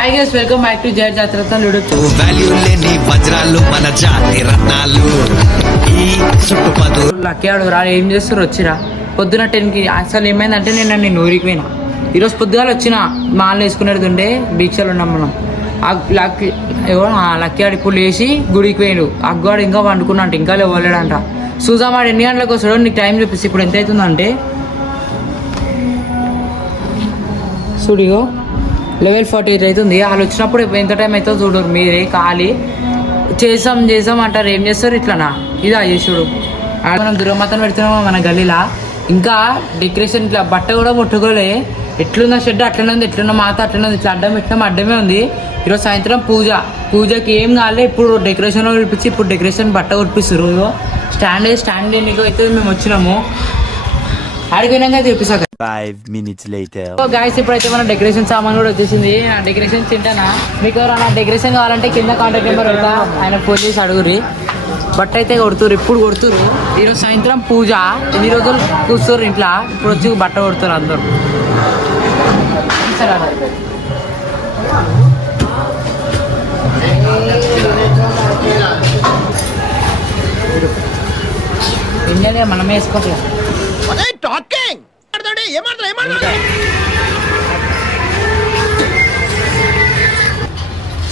Hi guys, welcome back to Jaya జాతరతో ludo. Value లేని వజ్రాలు మన జాతి రత్నాలు ఈ చుట్టుపక్కల లక్కీ ఆడు రా. ఏం చేస్తారు వచ్చిరా పొద్దున 10కి. అసలు ఏమైందంటే నేను ఊరికి పోయినా. ఈరోజు పొద్దుగాల వచ్చిన మాలు వేసుకునేది ఉండే బీచ్లో ఉన్నాం మనం. లక్కీ ఆడు ఇప్పుడు లేచి గుడికి పోయాడు. అగ్గాడు ఇంకా వండుకున్నా అంటే ఇంకా లేవలేడంట. చూసామాడు ఎన్ని గంటలకు వస్తాడో నీకు టైం చూపిస్తే ఇప్పుడు ఎంత అవుతుందంటే స్టూడియో 11:48 అవుతుంది. వాళ్ళు వచ్చినప్పుడు ఎంత టైం అవుతుందో చూడరు మీరే. ఖాళీ చేసాం అంటారు. ఏం చేస్తారు ఇట్లానా? ఇదా చేసుడు. మనం దుర్గమాతను పెడుతున్నామా మన గల్లీలా. ఇంకా డెకరేషన్ ఇట్లా బట్ట కూడా ముట్టుకోలే. ఎట్లున్న షెడ్ అట్లనే ఉంది, ఎట్లున్న మాత అట్లనే ఉంది. ఇట్లా అడ్డం పెట్టినాం అడ్డమే ఉంది. ఈరోజు సాయంత్రం పూజకి ఏం కాలే. ఇప్పుడు డెకరేషన్లో కుడిపించి ఇప్పుడు డెకరేషన్ బట్ట కుడిపిస్తారు. స్టాండ్ ఎన్నికో అయితే మేము వచ్చినాము. అడిగినాక చూపిస్తాక 5 minutes later. గాయస్ ఇప్పుడైతే మన డెకరేషన్ సామాన్ కూడా వచ్చేసింది. నా డెకరేషన్ తింటానా? మీకు ఎవరైనా డెకరేషన్ కావాలంటే కింద కాంటాక్ట్ నెంబర్ పెడతా. ఆయన ఫోన్ చేసి అడుగురి. బట్ అయితే కొడుతురు, ఇప్పుడు కొడుతురు. ఈరోజు సాయంత్రం పూజ. ఎన్ని రోజులు కూర్చోరు ఇంట్లో, ఇప్పుడు వచ్చి బట్ట కొడుతారు అందరు. ఇండియా మనమే వేసుకోవచ్చు.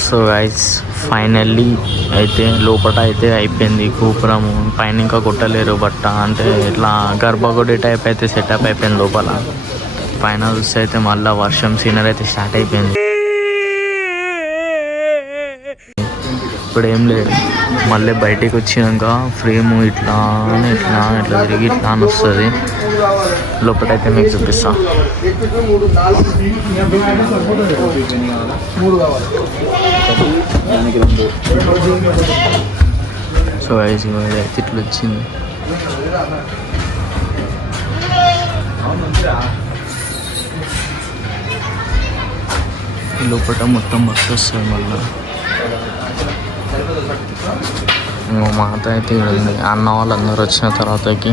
సో గైస్ ఫైనల్లీ అయితే లోపల అయితే అయిపోయింది గోపురము. పైన ఇంకా కొట్టలేరు బట్ట, అంటే ఇట్లా గర్భగుడి టైప్ అయితే సెటప్ అయిపోయింది లోపల. పైన చూస్తే అయితే మళ్ళీ వర్షం సీనరీ అయితే స్టార్ట్ అయిపోయింది. ఇప్పుడు ఏం లేదు, మళ్ళీ బయటికి వచ్చినాక ఫ్రేమ్ ఇట్లా తిరిగి ఇట్లా అని వస్తుంది. లోపలైతే మీకు చూపిస్తా. సో ఐజ్ అయితే ఇట్లా వచ్చింది. లోపల మొత్తం బస్సు వస్తుంది. మళ్ళీ మాత అయితే ఉంది. అన్న వాళ్ళందరూ వచ్చిన తర్వాతకి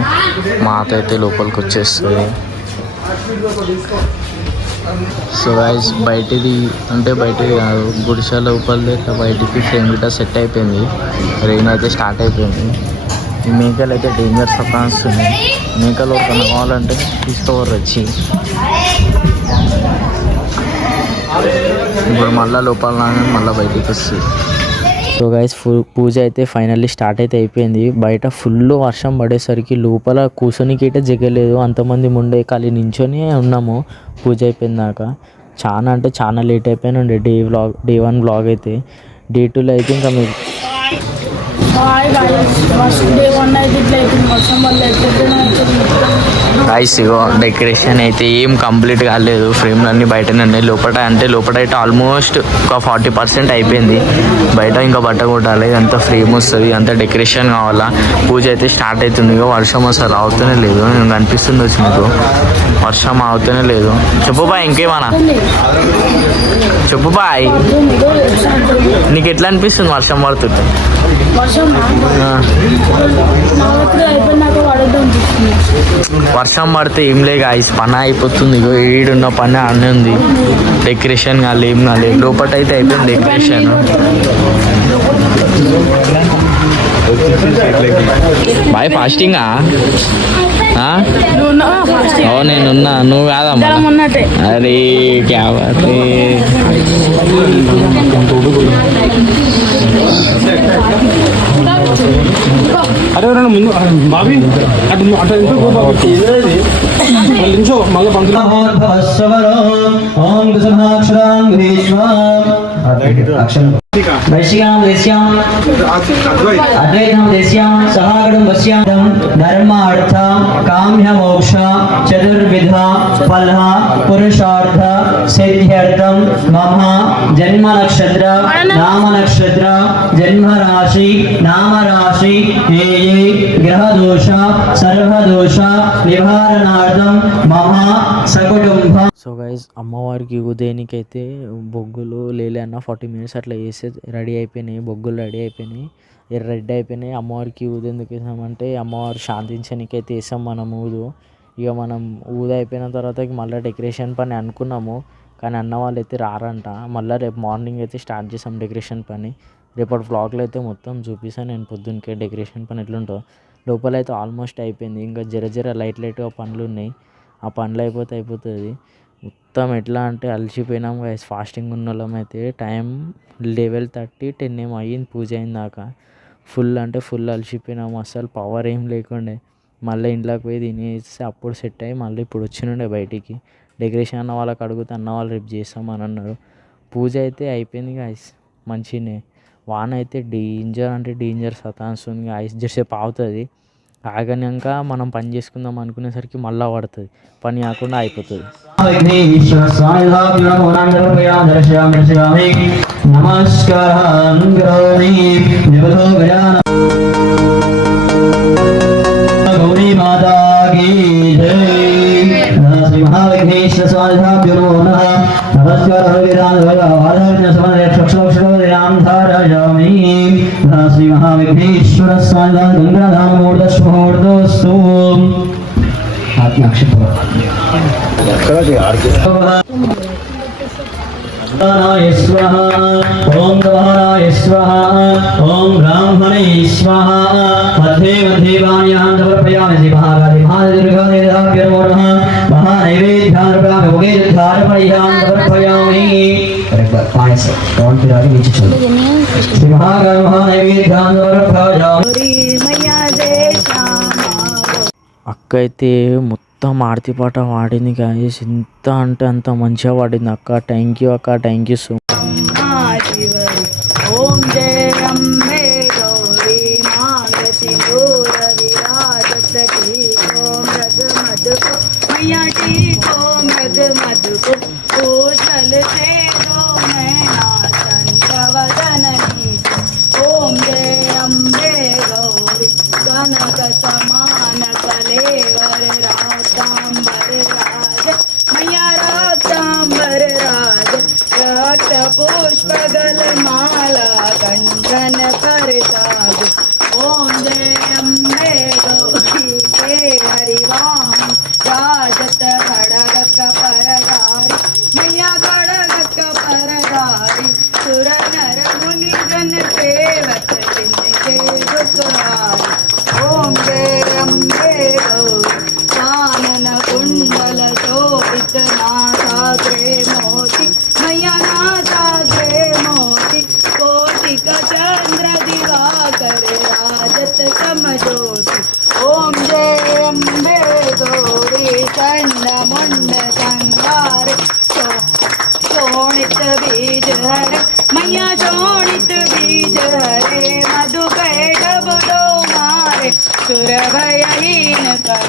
మాత అయితే లోపలికి వచ్చేస్తుంది. సో గైస్ బయటిది కాదు, గుడిసె లోపలిది ఇట్లా బయటికి ఫ్రేమ్ గిట్ట సెట్ అయిపోయింది. రెయిన్ అయితే స్టార్ట్ అయిపోయింది. ఈ మేకలు అయితే డేంజర్ సతాస్తుంది. మేకలు ఒక కావాలంటే తీసుకోవరు వచ్చి. ఇప్పుడు మళ్ళీ లోపల మళ్ళీ బయటికి వస్తుంది. సో గైస్ పూజ అయితే ఫైనల్లీ స్టార్ట్ అయితే అయిపోయింది. బయట ఫుల్ వర్షం పడేసరికి లోపల కూర్చొనికి అయితే జగలేదు. అంతమంది ముండే ఖాళీ నించొని ఉన్నాము పూజ అయిపోయిందాక. చాలా అంటే చాలా లేట్ అయిపోయినండి. డే 1 వ్లాగ్ అయితే. డే 2లో అయితే ఇంకా మీకు గైస్ ఇగో డెకరేషన్ అయితే ఏం కంప్లీట్ కాలేదు. ఫ్రేమ్లు అన్నీ బయటనే ఉన్నాయి. లోపల అయితే ఆల్మోస్ట్ ఒక 40% అయిపోయింది. బయట ఇంకా బట్ట కొట్టాలి. అంతా ఫ్రేమ్ వస్తుంది, అంతా డెకరేషన్ కావాలా. పూజ అయితే స్టార్ట్ అవుతుంది. ఇక వర్షం అసలు అవుతూనే లేదు. నేను కనిపిస్తుంది వచ్చి మీకు, వర్షం అవుతూనే లేదు. చెప్పు బాయ్, ఇంకేమన్నా చెప్పు బాయ్. నీకు ఎట్లా అనిపిస్తుంది వర్షం పడుతుంటే? వర్షం పడితే ఏం లే గాయ్స్, పని అయిపోతుంది. ఇగో ఈడున్న పని అన్నీ ఉంది. డెకరేషన్ కాదు, ఏం కాలేదు. లోపల అయితే అయిపోయింది డెకరేషన్. బాయ్ ఫాస్టింగా? నేనున్నా, నువ్వు కాదమ్మా. అరే క్యాబే అరే ముందు బాబీ అటు అటు నిమిషం మళ్ళీ పంతులు वैश्याम देश्याम अद्वैतम देश्याम सहागणम वश्याम धर्म अर्थ काम्य मोक्ष चतुर्विधा फल पुरुषार्थ सिद्ध्यर्थम मम जन्म नक्षत्र जन्म राशि नाम राशि ये ग्रह दोष सर्व दोष निवारणार्थम मम सकुटुंब. సో గైస్ అమ్మవారికి ఉదయానికైతే బొగ్గులు లేలన్న 40 minutes అట్లా వేసి రెడీ అయిపోయినాయి. బొగ్గులు రెడీ అయిపోయినాయి, రెడ్ అయిపోయినాయి. అమ్మవారికి ఊదు ఎందుకు వేసామంటే అమ్మవారు శాంతించడానికైతే వేసాం మనం ఊదు. ఇక మనం ఊదు అయిపోయిన తర్వాత మళ్ళీ డెకరేషన్ పని అనుకున్నాము, కానీ అన్న వాళ్ళు అయితే రారంట. మళ్ళీ రేపు మార్నింగ్ అయితే స్టార్ట్ చేసాం డెకరేషన్ పని. రేపటి వ్లాగ్లో అయితే మొత్తం చూపిస్తాను నేను పొద్దున్నకే డెకరేషన్ పని ఎట్లుంటో. లోపల అయితే ఆల్మోస్ట్ అయిపోయింది, ఇంకా జర లైట్గా పనులు ఉన్నాయి. ఆ పనులు అయిపోతుంది. మొత్తం ఎట్లా అంటే అలసిపోయినాం గైస్. ఫాస్టింగ్ ఉన్న వాళ్ళం అయితే టైం 11:30 10 ఏమో అయ్యింది పూజ అయిన దాకా. ఫుల్ అలసిపోయినాము, అసలు పవర్ ఏం లేకుండే. మళ్ళీ ఇంట్లోకి పోయి తినేసి అప్పుడు సెట్ అయ్యి మళ్ళీ ఇప్పుడు వచ్చినుండే బయటికి. డెకరేషన్ అన్న వాళ్ళకి అడుగుతే అన్న వాళ్ళు రేపు చేస్తామని అన్నారు. పూజ అయితే అయిపోయింది గైస్ మంచిగానే. వాన అయితే డేంజర్ సతాయిస్తుంది గైస్. జరసేపు ఆగుతుంది, ఆగనాక మనం పని చేసుకుందాం అనుకునేసరికి మళ్ళీ పడుతుంది, పని కాకుండా అయిపోతుంది. నమస్కారం गौरी माता की जय। श्री महाविघ्नेश्वर स्वामिभ्यो नमः। नमस्कार धारयामि। श्री महाविघ्नेश्वर स्वामी गंगाधामूर्धस्मुहूर्तोस्तु। स्वाहा ओम गवाराय स्वाहा ओम ब्राह्मणे स्वाहा मध्ये वाण्यां समर्पयामि। महादीर्घादेव्यो नमः। महानैवेद्यार्पयामि भोगे धारयामि समर्पयामि। पानी से कौन पिला के नीचे चलो। श्री महानैवेद्यां समर्पयामि। అక్క అయితే మొత్తం ఆరతి పాట పాడింది గాయస్. ఎంత అంటే అంత మంచిగా పాడింది అక్క. థ్యాంక్ యూ అక్క, థ్యాంక్ యూ సో మచ్. ओम जय अम्बे गौरी मांग सिंदूर विराजत की ओम रग मधुको मैया टीको मृग मधुको पूजल से दो मैना चंद्रवदन ओम जय अम्बे गौरी कनक समान कलेवर रातांबर राज मैया रातांबर राज रक्त पुष्पगल माला कंठन परसाद ओम जय अम्बे गौरी के हरिवाहन राजत खड़गक परदारी मैया खड़गक परदारी सुर नर मुनि जन सेवक जिनके दुखहारी ओम जय अम्बे गौरी कानन कुंडल शोभित नासाग्रे मोती मैया नासाग्रे मोती कोटिक चंद्र दिवाकर राजत समज्योति ओम जय अम्बे गौरी चंड मुंड संगार शोणित बीज हरे मैया शोणित बीज हरे मधु कैटभ दो मारे सुर भयहीन कर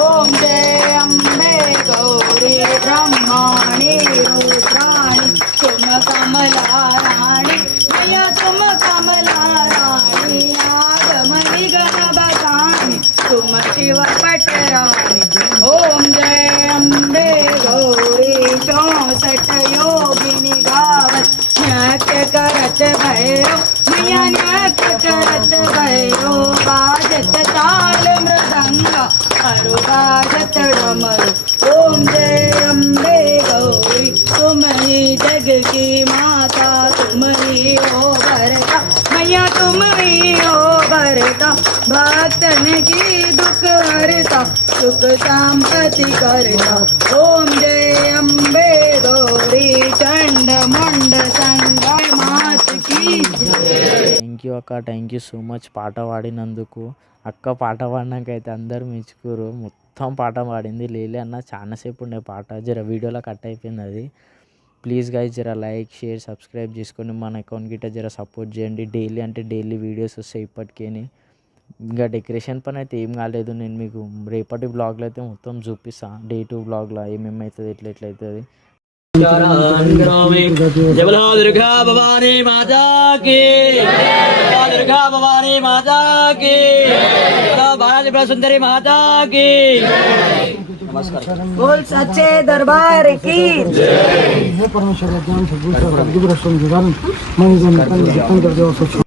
ओम जय अम्बे गौरी ब्रह्माणी रुद्राणी तुम कमला रानी मैया तुम कमला रानी आगम निगम बसानी तुम शिव पटरानी ओम जय अम्बे गौरी 64 योगिनी गावत नृत्य करत भैरव मैया नृत्य करत भैरव बाजत ताल मृदंगा अरु बाजत डमरू ओम जय अम्बे गौरी तुम ही जग की माता तुम ही हो भरता मैया तुम ही हो भरता भक्तन की दुख हरता सुख संपत्ति करता ओम जय अम्बे गौरी चंड मुंड संगाय मात की థ్యాంక్ యూ అక్క, థ్యాంక్ యూ సో మచ్ పాట పాడినందుకు. అక్క పాట పాడినాకైతే అందరు మెచ్చుకోరు. మొత్తం పాట పాడింది. లేలే అన్న చాలాసేపు ఉండే పాట, జర వీడియోలో కట్ అయిపోయింది అది. ప్లీజ్ గైస్ జర లైక్ షేర్ సబ్స్క్రైబ్ చేసుకొని మన అకౌంట్ గిట్ట జర సపోర్ట్ చేయండి. డైలీ అంటే డైలీ వీడియోస్ వస్తాయి ఇప్పటికేని. ఇంకా డెకరేషన్ పని అయితే ఏం కాలేదు, నేను మీకు రేపటి బ్లాగ్లో అయితే మొత్తం చూపిస్తాను. డే 2 బ్లాగ్లో ఏమేమి అవుతుంది ఎట్లయితుంది. जय बोलो दुर्गा भवानी माता की, दुर्गा भवानी माता की, बाला सुंदरी माता की। बोल सच्चे दरबार की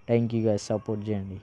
థ్యాంక్ యూ గైస్, సపోర్ట్ చేయండి.